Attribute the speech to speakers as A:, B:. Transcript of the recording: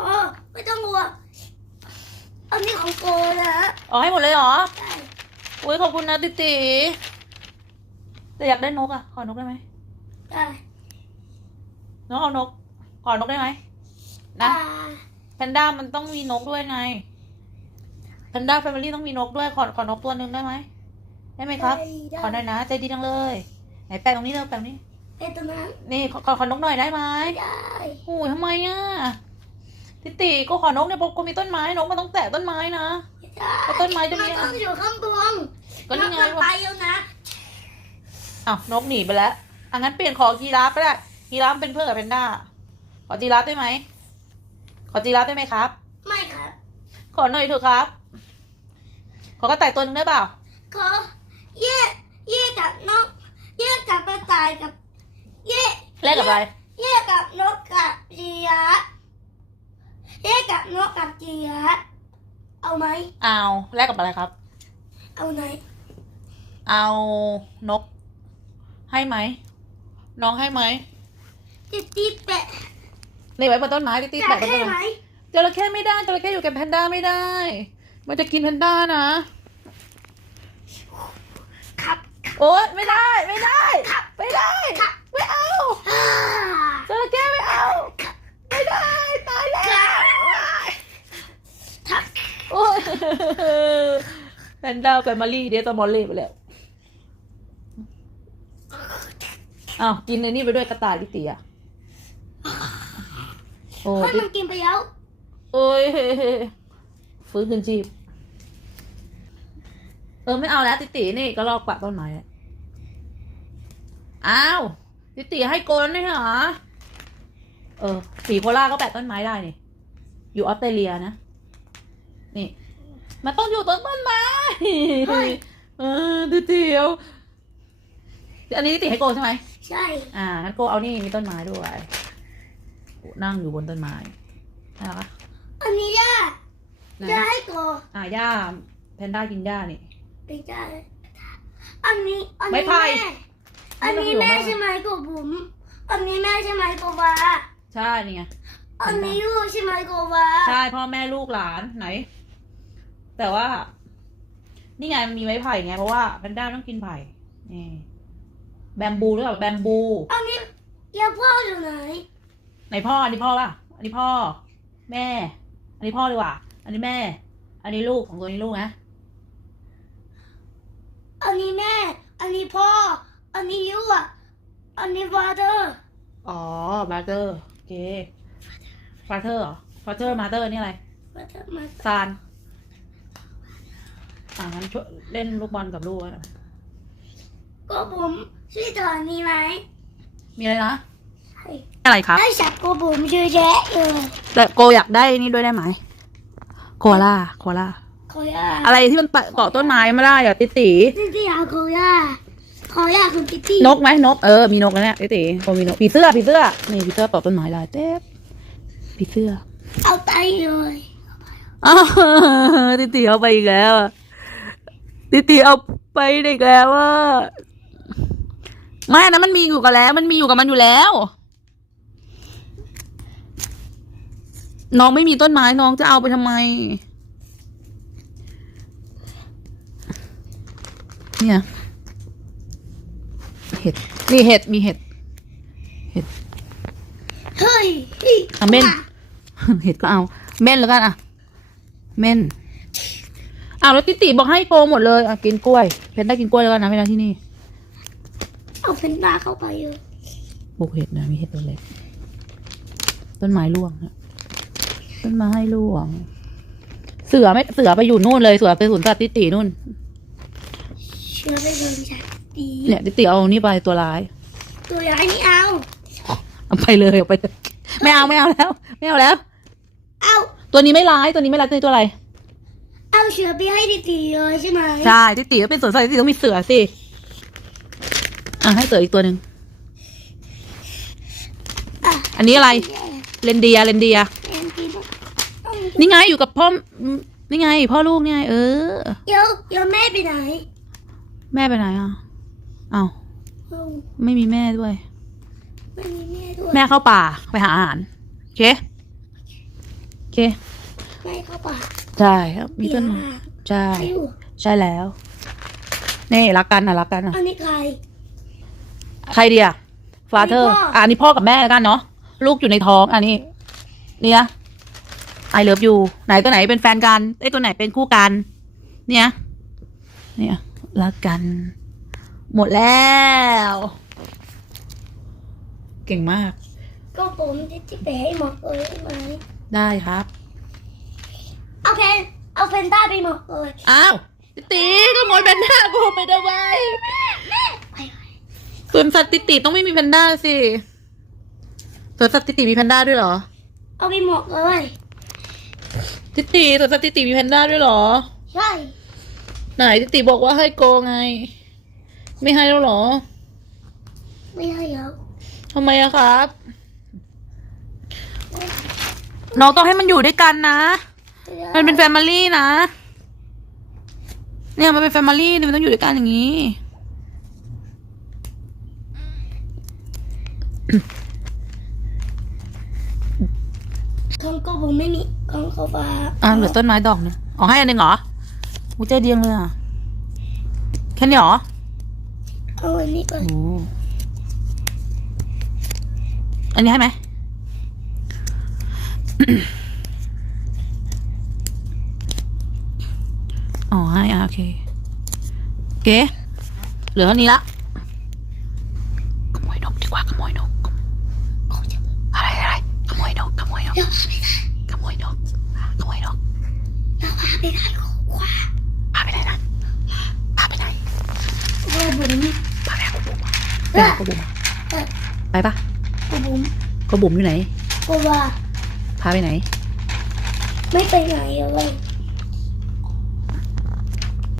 A: อ๋อไม่ต้องกลัวอันนี้ของโกนะ
B: อ๋อให้หมดเลยเหรอ
A: ใช่
B: อุ้ยขอบคุณนะติติแต่อยากได้นกอะ ขอนกได้ไหม
A: ได้
B: น้องเอานก ขอนกได้ไหมนะ
A: อ่า
B: แพนด้ามันต้องมีนกด้วยไงแพนด้าแฟมิลี่ต้องมีนกด้วย ขอขอนกตัวหนึ่งได้ไหมได้ไหมครับ
A: ได้
B: ขอหน่อยนะใจดีจังเลยไหนแปะตรงนี้เร็วแปะตรงนี้
A: ไอ้ตัวนั้น
B: นี่ขอขอขอนกหน่อยได้ไหม
A: ไม่ได้
B: โอ้ยทำไมอะ ติติก็ขอนกเนี่ยเพราะก็มีต้นไม้นกมันต้องแตะต้นไม้นะ
A: ไม่ได้
B: แล้วต้นไม้จะมี
A: มัน
B: อะ
A: ต้องอยู่ข้างบน
B: ก็นี่ไง
A: มันไปแล้วนะ
B: อ้าวนกหนีไปแล้วอะงั้นเปลี่ยนขอกีราฟก็ได้กีราฟเป็นเพื่อนกับแพนด้าขอจีราฟได้ไหมขอจีราฟได้ไหมครับ
A: ไม่ครับ
B: ขอหน่อยเถอะครับ ขอกระต่ายตัวหนึงได้เปล่า
A: ขอแยกแยกกับนกแยกกับกระต่ายกับแยก
B: แลกกับอะไร
A: แยกกับนกกับจีราฟ แยกกับนกกับจีราฟเอาไหม
B: เอาแลกกับอะไรครับ
A: เอาไหน
B: เอานก ให้ไหม น้องให้ไหม
A: ติดตีแปะ
B: นี่ไว้บนต้นไม้ติด
A: อยา
B: แปะ
A: ก
B: บนต้
A: ให้
B: น
A: ไหม
B: ไม้จระเข้ไม่ได้จระเข้อยู่กับแพนด้าไม่ได้ มันจะกินแพนด้านะ
A: ครับ
B: โอ๊ยไม่ได้ไม่ได้ ไม่ได้ ไม่เอา
A: อ่า
B: จระเข้ไม่เอา ไม่ได้ตายแล้ว
A: ครับ
B: โอ้ยแพนด้ากับมารีเดตมอลเล่ไปแล้วอ้าวกินในนี่ไปด้วยกระต่ายพี่เตี๋ยโอ้
A: ให้
B: พี่
A: มันกินไปแล้ว
B: โอ้ยฟื้นคืนชีพเออไม่เอาแล้วติตินี่ก็ลอกปะต้นไม้แล้วอ้าวติติให้โกนนี่เหรอ เออสีโพล่าก็แปะต้นไม้ได้นี่ อยู่ออสเตรเลียนะ นี่ มันต้องอยู่ต้นต้นไม้
A: เฮ้ย
B: เออติติเอาอันนี้ติติให้โกนใช่ไหม
A: ใช่
B: อ่างั้นโกเอานี่มีต้นไม้ด้วยโอ้นั่งอยู่บนต้นไม้น่ารักปะ
A: อันนี้ย่า
B: ไหน
A: จะให้โก
B: อ่าหญ้าแพนด้ากินหญ้านี่
A: ไม่ได้อันนี้อัน
B: ไม้
A: นี้
B: ไผ่
A: แม่อันนี้แม่ใช่ไหมกูบุ๋มอันนี้แม่ใช่ไหมกูวา
B: ใช่นี่ไง
A: อันนี้ลูกใช่ไหมกูวา
B: ใช่พ่อแม่ลูกหลานไหน แต่ว่า นี่ไงมันมีไม้ไผ่ไงเพราะว่าแพนด้าต้องกินไผ่นี่แบมบูหรือเปล่าแบมบู
A: อันนี้ยาพ่ออยู่ไหน
B: ไหนพ่ออันนี้พ่อป่ะอันนี้พ่อ แม่ อันนี้พ่อดีกว่า อันนี้แม่ อันนี้ลูกของตัวนี้ลูกนะ
A: อันนี้แม่ อันนี้พ่อ อันนี้ลูกอันนี้ฟาเธอร์
B: อ๋อบาร์เตอร์โอ เคฟาเธอร์เหรอฟาเธอร์มาเตอร์นี่อะไร
A: ฟาเธอร์มา
B: ซานอ่างั้นช่วยเล่นลูกบอลกับลูกนะ
A: กูบุ๋มช่วยถอนนี้ไหม
B: มีอะไรนะ
A: ใช่
B: อะไรครับ
A: ได้ฉับกูบุ๋มเยอะแยะเลย
B: แต่โกอยากได้นี่ด้วยได้ไหมโคอาล่าโคอาล่า
A: ขอย่า
B: อะไรที่มันเกาะต้นไม้ไม่ได้อะติติ
A: จริงๆอยากขอย่า ขอย่าคุณติ๊ตี้
B: นกไหมนก เออ มีนกแล้วเนี่ยติติโกมีนกผีเสื้อผีเสื้อ นี่ผีเสื้อเกาะต้นไม้ได้เต๊บผีเสื้อ
A: เอาไปเลย
B: อ้าวติติเอาไปอีกแล้วอะติติเอาไปอีกแล้วว่าไม่นะมันมีอยู่กับแล้ว มันมีอยู่กับมันอยู่แล้ว น้องไม่มีต้นไม้น้องจะเอาไปทำไม เนี่ย เห็ด นี่เห็ด มีเห็ด
A: เฮ้ย
B: อะเม่น เห็ดก็เอา เม่นแล้วกันอะ เม่นอ้าวแล้วติติบอกให้โกหมดเลยอะกินกล้วย เพนได้กินกล้วยแล้วกันนะเวลาที่นี่
A: เอาเป็นตาเข้าไปเลย
B: ปลูกเห็ดนะมีเห็ดตัวเล็กต้นไม้ร่วงนะต้นไม้ร่วง เสือไม่เสือไปอยู่นู่นเลยเสือไปสวนสัตว์ติตินู่น
A: เชื้อไปโดนฉัน ดี
B: เนี่ยติติเอานี่ไปตัวร้าย
A: ตัวร้ายนี่เอา
B: เอาไปเลยเอาไปเลยไม่เอาไม่เอาแล้ว ไม่เอาแล้ว
A: เอา
B: ตัวนี้ไม่ร้ายตัวนี้ไม่ร้ายตัวนี้ตัวอะไร
A: เอาเชื้อไปให้ดีๆเลยใช่ไหม
B: ใช่ติติก็เป็นสวนสัตว์ติติต้องมีเสือสิอะให้เสืออีกตัวหนึ่ง
A: อะ
B: อันนี้อะไรเรนเดียร์เรนเดียร์
A: แอนตี้ต้องต้อง
B: นี่ไงอยู่กับพ่ออืมนี่ไงพ่อลูกเนี่ยเออ
A: เดี๋ยวเดี๋ยวแม่ไปไหน
B: แม่ไปไหนอะ อ้าว
A: เอา
B: ไม่มีแม่ด้วย
A: ไม่มีแม่ด้วย
B: แม่เข้าป่าไปหาอาหารโอเคเค
A: ไม่เข้าป่า
B: ใช่ครับมีต้นไม้
A: เปียก
B: ใช่
A: อะอยู่
B: ใช่แล้วนี่รักกันนะรักกันนะ
A: อันนี้ใคร
B: ใครดีอะฟาเธอร์
A: อันนี้พ่ออ่
B: อ่านี่พ่อกับแม่แล้วกันเนาะลูกอยู่ในท้องอันนี้นี่นะไอเลิฟยูไหนตัวไหนเป็นแฟนกันไอยตัวไหนเป็นคู่กัน เนี่ย เนี่ยรักกัน หมดแล้ว เก่งมาก
A: ก็ผมที่ที่ไปให้หมดเลยได้ไหม
B: ได้ครับ
A: เอาเพนเอาเพนด้าไปหมดเลย
B: อ้าวติตีก็หมดแพนด้ากูไปได้ไว้
A: ไป
B: ส่วนสัตว์ติติต้องไม่มีแพนด้าสิส่วนสัตว์ติติมีแพนด้าด้วยเหรอ
A: เอาไปหมดเลย
B: ติติส่วนสัตว์ติติมีแพนด้าด้วยเหรอ
A: ใช่
B: ไหนติติบอกว่าให้โกไง ไม่ให้แล้วเหรอ
A: ไม่ให้แล้ว
B: ทำไมอะครับ น้องต้องให้มันอยู่ด้วยกันนะ มันเป็นแฟมิลี่นะ เนี่ยมันเป็นแฟมิลี่เนี่ยมันต้องอยู่ด้วยกันอย่างนี้
A: ของก็ผมไม่มีของเขาฟ้า
B: อะเหลือต้นไม้ดอกหนึงอ๋อให้อันหนึ่งเหรอกูใจเดียงเลยอะแค่นี้เหรอ
A: เอาอันนี้ก่อน
B: โอ้อันนี้ให้ไหม อ๋อให้อะโอเคโอเค เหลือเท่านี้ละขโมยนกดีกว่าขโมยนก อะไรอะไรขโมยนกขโมยนก
A: เดี๋ยวไม่ได้
B: ขโมยนกขโมยนก
A: เราพาไปได้ของขวา
B: พาไปไหนนะพาไปไหน
A: โอ้บุ๋ม
B: พาไปหากูบุ๋ม
A: เอ
B: ไป
A: อ
B: หากูบุ๋ม
A: เออ
B: ไปปะ
A: กูบุ๋ม
B: กูบุ๋มอยู่ไหน
A: กูว่า
B: พาไปไหน
A: ไม่ไปไหนเลย